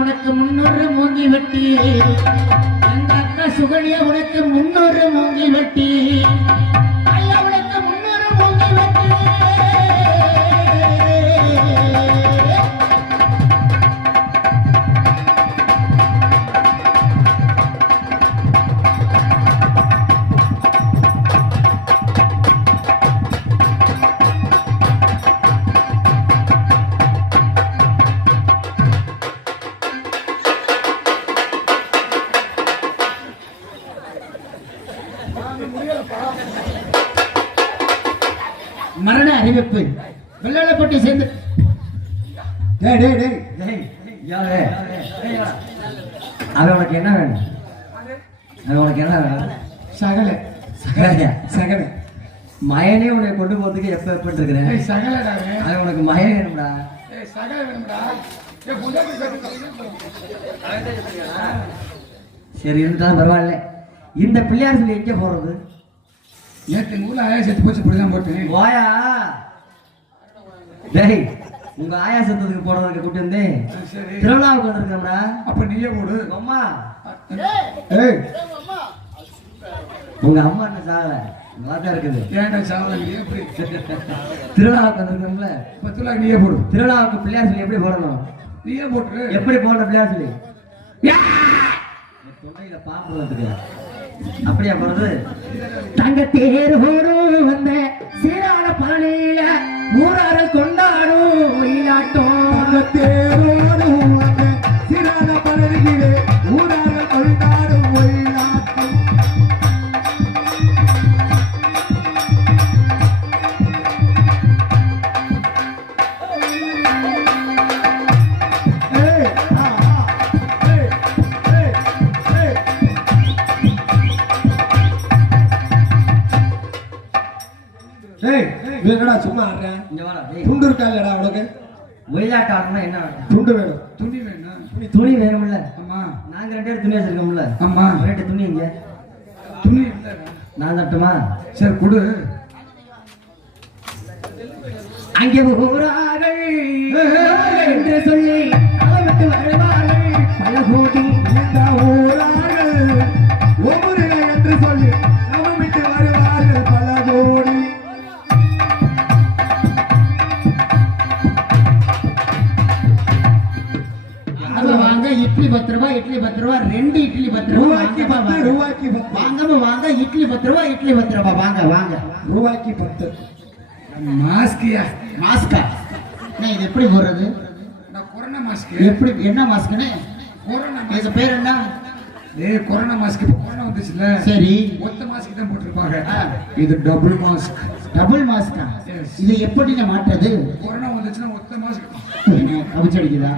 உனக்கு 300 மூங்கி வெட்டி எங்க அக்கா சுகன்யா உனக்கு 300 மூங்கி வெட்டி ஐயா உனக்கு 300 மூங்கி வெட்டி மரண அறிவிப்பு வெள்ளாளப்பட்டி சேர்ந்து அது உனக்கு என்ன வேணும்? அது உனக்கு என்ன வேணும்? சகல சகலையா? சகலை மயனே உன்னை கொண்டு போறதுக்கு எப்ப எப்ப இருக்கிறேன். அது உனக்கு மயன் வேணும்டா. சரி இருந்தாலும் பரவாயில்ல. இந்த பிள்ளையார் சொல்லி எங்க போறது? நேற்று ஊர்ல ஆயா செத்து போச்சு, இப்படிதான் போட்டேன். வாயா டேய், உங்க ஆயா செத்ததுக்கு போறதுக்கு கூட்டி வந்து திருவிழாவுக்கு வந்திருக்கா. அப்ப நீயே போடு. அம்மா ஏய், உங்க அம்மா என்ன சாகல, நல்லாதான் இருக்குது. ஏன்டா சாவல? நீ எப்படி திருவிழாவுக்கு வந்திருக்கோம்ல, 10 லாக் நீயே போடு. திருவிழாவுக்கு பிள்ளையார் சொல்லி எப்படி போடணும்? நீயே போட்டு. எப்படி போடுற பிள்ளையார் சொல்லி? தொண்டையில பாம்பு வந்துருக்கு, அப்படியா போறது? தங்க தேர் ஓடும் வந்த சீரான பழனியில ஊரார கொண்டாடும் ஒயிலாட்டம். தங்க தேரோடும் வந்த சீரான பழனியிலே ஊரார கொண்டாடும் ஒயிலாட்டம். என்னடா சும்மா ஆடுறேன்? இங்க வாடா. துண்டு இருக்கா இல்லடா உனக்கு? ஒயிலாட்டம் ஆடணும்னா என்ன வேணும்? துண்டு வேணும். துணி வேணும். துணி வேணும்ல? ஆமா. நாங்க 2 பேரும் துணி வச்சிருக்கோம்ல. ஆமா. 2 துணி இங்க. துணி இல்ல. நான் தட்டுமா? சரி குடு. அங்கே ஊரார்கள் என்று சொல்லி அவருக்கு வருவார்கள் பல கோடி. இந்த ஊரார்கள் ஒவ்வொரு என்று சொல்லி நம்ம விட்டு வருவார்கள் பல கோடி. வாங்க இட்லி 10 ரூபாய், இட்லி 10 ரூபாய், 2 இட்லி 10 ரூபாய். ரூபாய்க்கு 10. வாங்க வாங்க இட்லி 10 ரூபாய், இட்லி 10 ரூபாய். வாங்க வாங்க. ரூபாய்க்கு 10. மாஸ்கியா? மாஸ்கா இது எப்படி போடுறது? Corona mask. எப்படி என்ன மாஸ்க்னே? கொரோனா இதுக்கு பேர் என்ன? Corona mask. இப்போ கொரோனா வந்துச்சுல, சரி, ஒத்த மாஸ்க் தான் போட்டுருப்பாங்க. இது டபுள் மாஸ்க். டபுள் மாஸ்கா? இது எப்படி மாற்றுறது? கொரோனா வந்துச்சுன்னா ஒத்த மாஸ்க் கவிச்சடிக்குதா?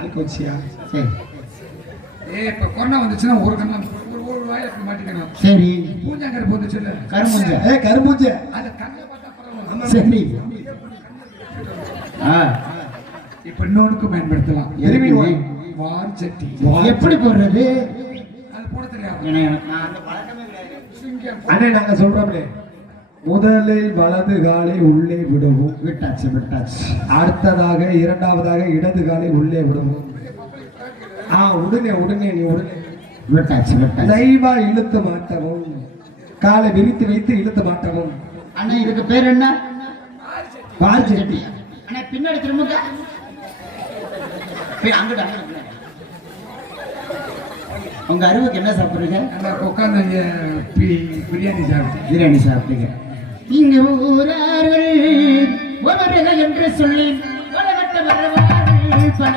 ஆல்கோச்சியா? சரி. இப்ப கொரோனா வந்துச்சுன்னா ஒரு கண்ணம் ஒரு வாயில அப்படி மாட்டிக்கணும். சரி. பூஞ்சாங்கர் போந்துச்சுல்ல, கரும்பூஞ்ச. கரும்பூஞ்ச அது கண்ணை பார்த்தா பரவாயில்ல. சரி. இப்ப இன்னொன்னுக்கும் பயன்படுத்தலாம். எருமை வார் சட்டி. எப்படி போடுறது? அது போட தெரியாது. அண்ணே நாங்க சொல்றோம்லே, முதலில் வலது காலை உள்ளே விடவும், விட்டாச்சு விட்டாச்சு. அடுத்ததாக இரண்டாவதாக இடது காலை உள்ளே விடவும். உடனே உடனே நீ உடனே விட்டாச்சு விட்டாச்சு. லைவா இழுத்து மாட்டவும், காலை விரித்து வைத்து இழுத்து மாட்டவும். அண்ணா இதுக்கு பேர் என்ன? வார் சட்டி. அண்ணா பின்னாடி திரும்புங்க. அங்கிட்ட உங்க அறிவுக்கு என்ன சாப்பிடுறீங்க? உட்காந்து பிரியாணி சாப்பிட்டு. பிரியாணி சாப்பிட்டீங்க. இங்க ஊரார்கள் ஒருவர்கள் என்று சொல்லி வளவட்ட வருவார்கள் பல.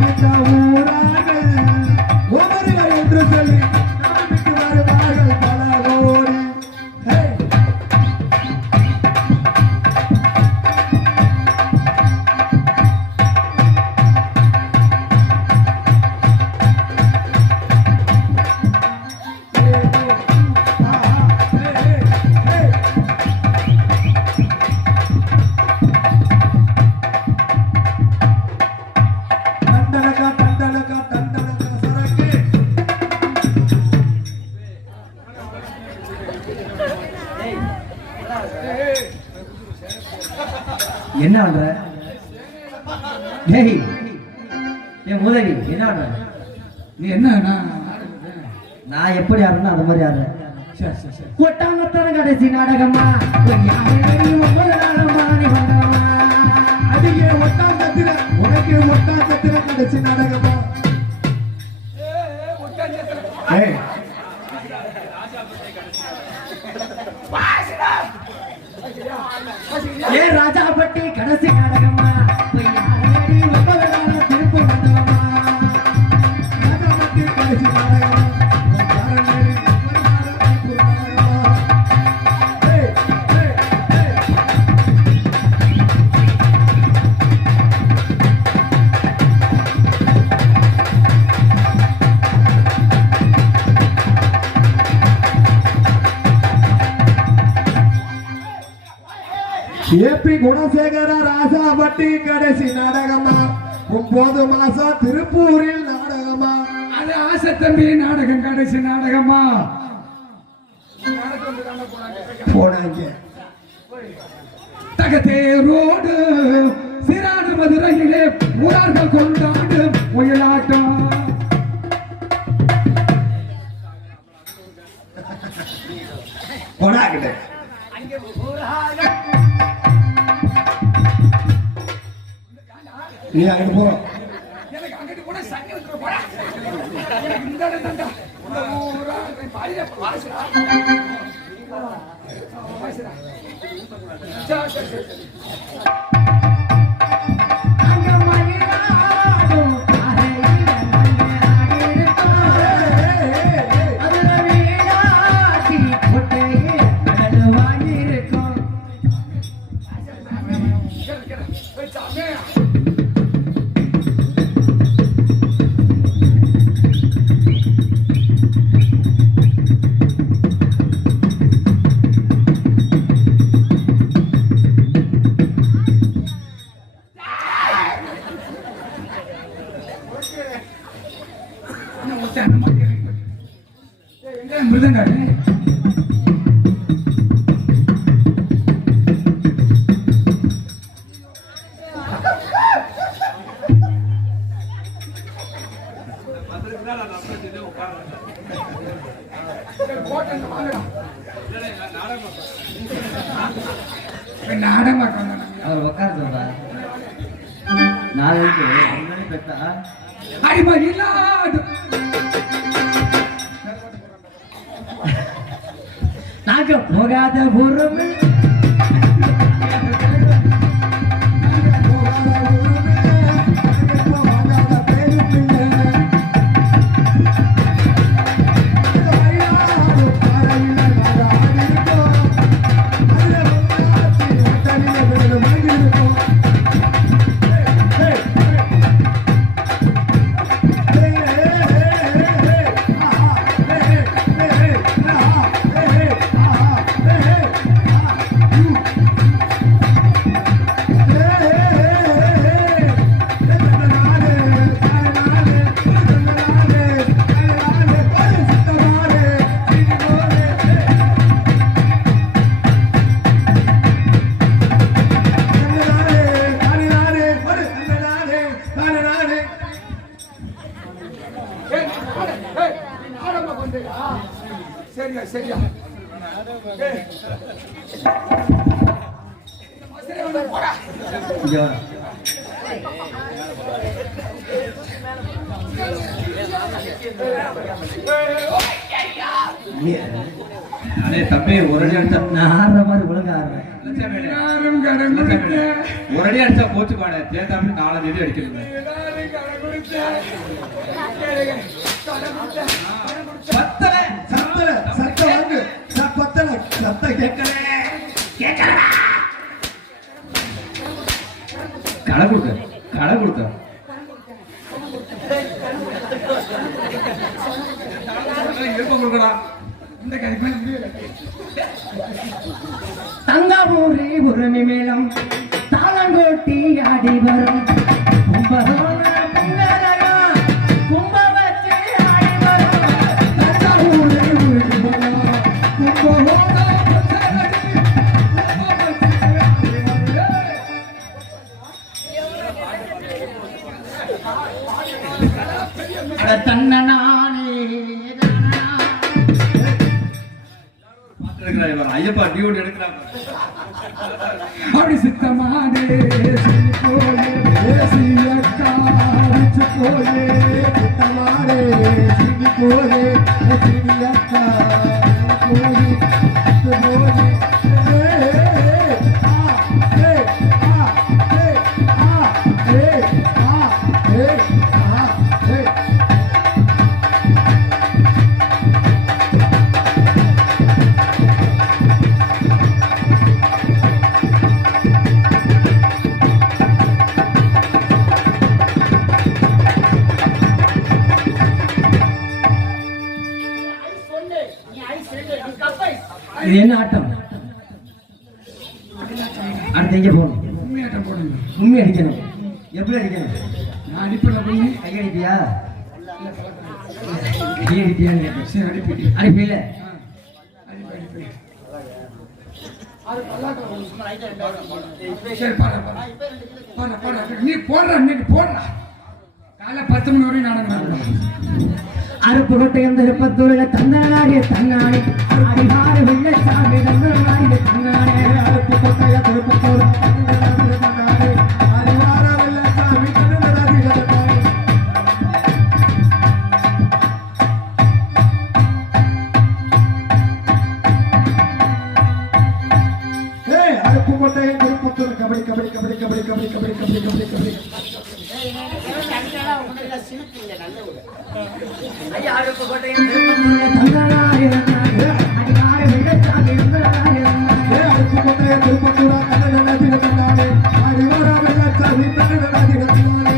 இந்த ஊரார்கள் ஒவ்வொருவர் என்று சொல்லி நம்ம விட்டு வருவார்கள் பல கோடி. என்ன பண்ற? டேய் என் உதவி என்ன ஆடுற? நீ என்ன நான் எப்படி ஆடுறேன்னா அந்த மாதிரி ஆடுறேன். சரி சரி சரி ஒட்டாங்கத்தான கடைசி நாடகமா அடியே ஒட்டாந்தத்திர உனக்கு ஒட்டாந்தத்திர கடைசி நாடகமா? ஏய் ஏ ராஜாப்பட்டி கடைசி நாடகமா திருப்பி வந்தவமா ராஜாமட்டி கடைசி நாடகமா? ஏபி குணசேகர ராஜாபட்டி கடைசி நாடகமா? 9 மாசம் திருப்பூரில் நாடகமா? அது ஆசை தம்பி நாடகம் கடைசி நாடகமா போனாங்க தகத்தே ரோடு சிறாடு மதுரையிலே ஊரார்கள் கொண்டாடு ஒயிலாட்டம் போனாங்க நீ அங்கிட்டு போ. எனக்கு அங்கிட்டு கூட சங்க இருக்கிற போடா எனக்கு இந்த இடம் தான்டா இந்த ஊரா பாதியில வாசுடா வாசுடா சரி சரி சரி மிருதங்காரு நாடகம் அவர் உட்கார சொல்றா. நான் முன்னாடி பெற்றா அடிமகிழாடு நாங்க போகாத பொறுமை சரியா சரியா அடே தம்பி ஒரு அடி அடிச்சா நான் ஆடுற மாதிரி ஒழுங்கா ஆடுறேன். ஒரு அடி அடிச்சா போச்சு பாட தேத்தாமி 4 அடி அடிக்கணும். சத்தல சத்தல சத்த வாங்கு சத்தல சத்த கேட்கல கடை கொடுத்த கடை கொடுத்த இருப்ப கொடுக்கடா இந்த கதைக்கு முடியல தங்காபூரி உரிமை மேளம் தாளங்கோட்டி ஆடி வரும் கும்பகோண பொங்கலகா, கும்பவச்சி ஆடி வரும் தஞ்சாவூரி உரிமை மேளம் கும்பகோண பொங்கலகா, கும்பவச்சி ஆடி வரும். அட தன்னனானே தானா. பாத்துருக்கிறா இவர் ஐயப்பா டியூட் எடுக்கிறாங்க அப்படி சித்தமானே போயே சீயக்கா விச்சு போயே சித்தமானே சிங்கி போயே சீயக்கா போயே போயே இது என்ன ஆட்டம்? அடுத்து எங்க போகணும்? உண்மையாட்டம் போடுங்க. உண்மை அடிக்கணும். எப்படி அடிக்கணும்? நான் அடிப்பல பண்ணி கையடிப்பியா? கையடிப்பியான்னு கேட்டேன். சரி அடிப்பிட்டு அடிப்பில்ல? சரி பாரு நீ போடுற இன்னைக்கு போடுற காலை 10 மணி வரையும் நாடகம் அறுப்பு கொட்டையம் திருப்பத்தூரில் தந்தனாடிய தன்னாடி அடிகார வெள்ளச்சாமி தந்தனாடிய தன்னாடே அறுப்பு கொட்டைய திருப்பத்தூர் அடிவார வெள்ளச்சாமி அறுப்பு கொட்டைய திருப்பத்தூர் கபடி கபடி கபடி கபடி கபடி கபடி கபடி கபடி கபடி ஐயா அறுப்பு கொட்டையம் திருப்பத்தூரில் தந்தனாடிய அடிகார வெள்ளச்சாமி தந்தனாடிய அறுப்பு கொட்டைய திருப்பத்தூரா கண்ணனாடி தந்தானே அடிவார வெள்ளச்சாமி தந்தனாடி தந்தானே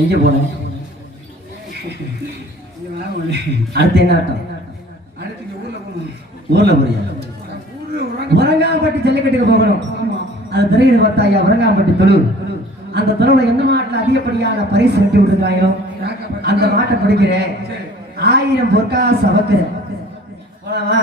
எங்க போனோம்? அடுத்து என்ன ஆட்டம்? ஊர்ல போறியா? உரங்காம்பட்டி ஜல்லிக்கட்டுக்கு போகணும். அது திரையில பார்த்தா ஐயா உரங்காம்பட்டி தொழு. அந்த தொழுல எந்த மாட்டுல அதிகப்படியான பரிசு வெட்டி விட்டுருக்காங்களோ அந்த மாட்டை பிடிக்கிறேன். 1000 பொற்காசு அவக்கிறேன். போலாமா?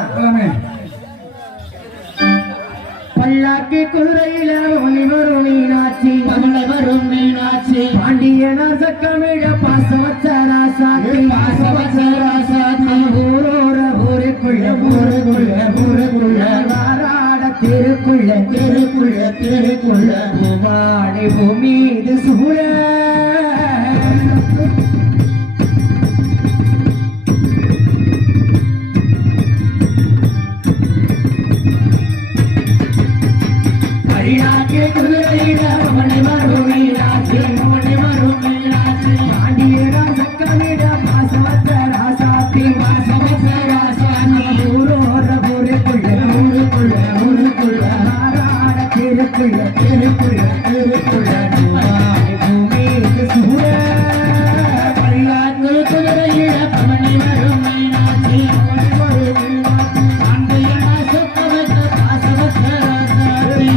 பல்லாக்கி குதிரையில ஒளிவரும் மீனாட்சி தமிழவரும் மீனாட்சி பாண்டியனா சக்கமிழ பாசவச்ச ராசாத்தி ஊரோர ஊருக்குள்ள ஊருக்குள்ள ஊருக்குள்ள வாராட தெருக்குள்ள தெருக்குள்ள தெருக்குள்ள பூமாடி பூமீது சூழ பல்லாக்கி குதிரையில ஒளிவரும் மீனாட்சி பாண்டியனா சக்கமிழ பாசவச்ச ராசாத்தி ஊரோர ஊருக்குள்ள ஊருக்குள்ள ஊருக்குள்ள வாராட தெருக்குள்ள தெருக்குள்ள தெருக்குள்ள பூமாடி பூமீது சூழ பல்லாக்கு குதிரையில பவனி வரும் மீனாட்சி பாண்டியனா சுத்தவத்த பாசவத்த ராசாத்தி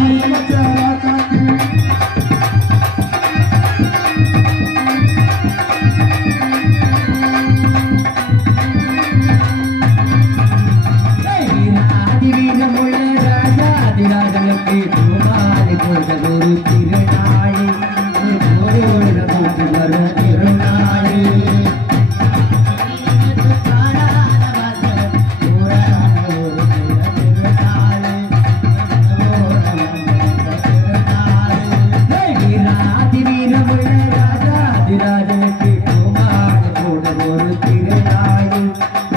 அதிவீரமுள்ள ராஜாதிராஜனுக்கு பூமாலை போட்ட ஒரு திருநாளி ஒரு போட்டு வரும் திருநாளி அதிவீரமுள்ள ராஜாதிராஜனுக்கு பூமாலை போட்ட ஒரு திருநாளி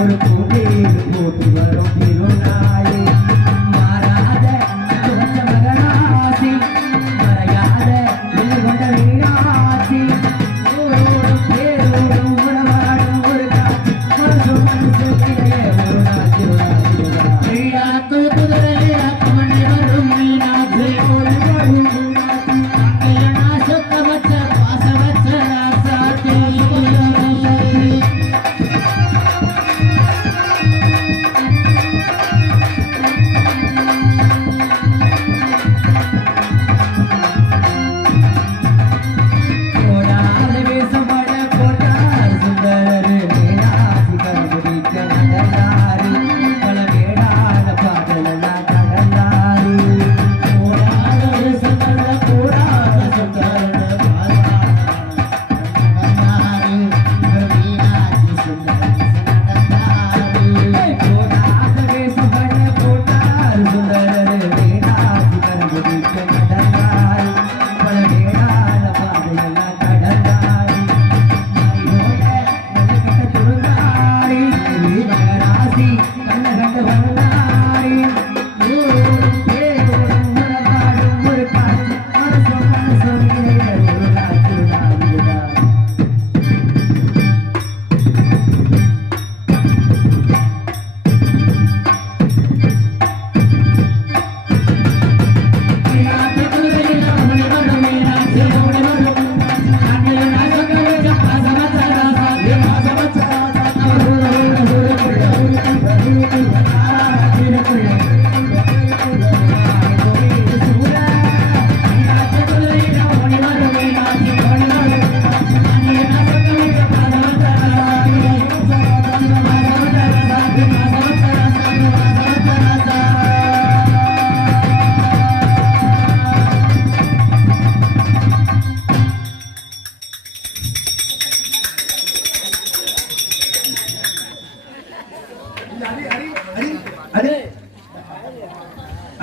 ஒரு போட்டு வரும் திருநாளி மாறாத மகனா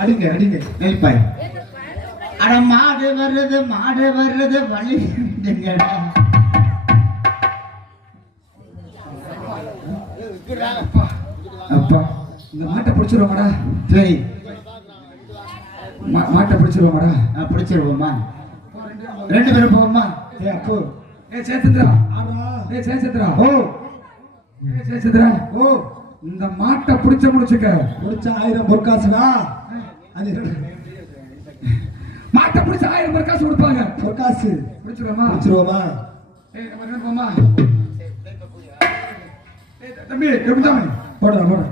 அடிங்க அடிங்க நெல்பாய் அட மாடு வருது வழி விடுங்கடா. அப்பா இந்த மாட்டை பிடிச்சிருவாங்கடா சரி மாட்டை பிடிச்சிருவாங்கடா பிடிச்சிருவோமா? 2 பேரும் போவோமா? ஏ அப்போ ஏ சேச்சந்திரா ஆடுறா ஏ சேச்சந்திரா ஓ ஏ சேச்சந்திரா ஓ இந்த மாட்டை பிடிச்ச முடிச்சுக்க முடிச்ச 1000 பொற்காசுடா அது மாட்டை பிடிச்ச 1000 பேர் காசு கொடுப்பாங்க பொற்காசு பிடிச்சிருவோமா பிடிச்சிருவோமா ஏய் நம்ம ரெண்டு போமா ஏய் தம்பி எப்படி தான் போடுறா போடுறா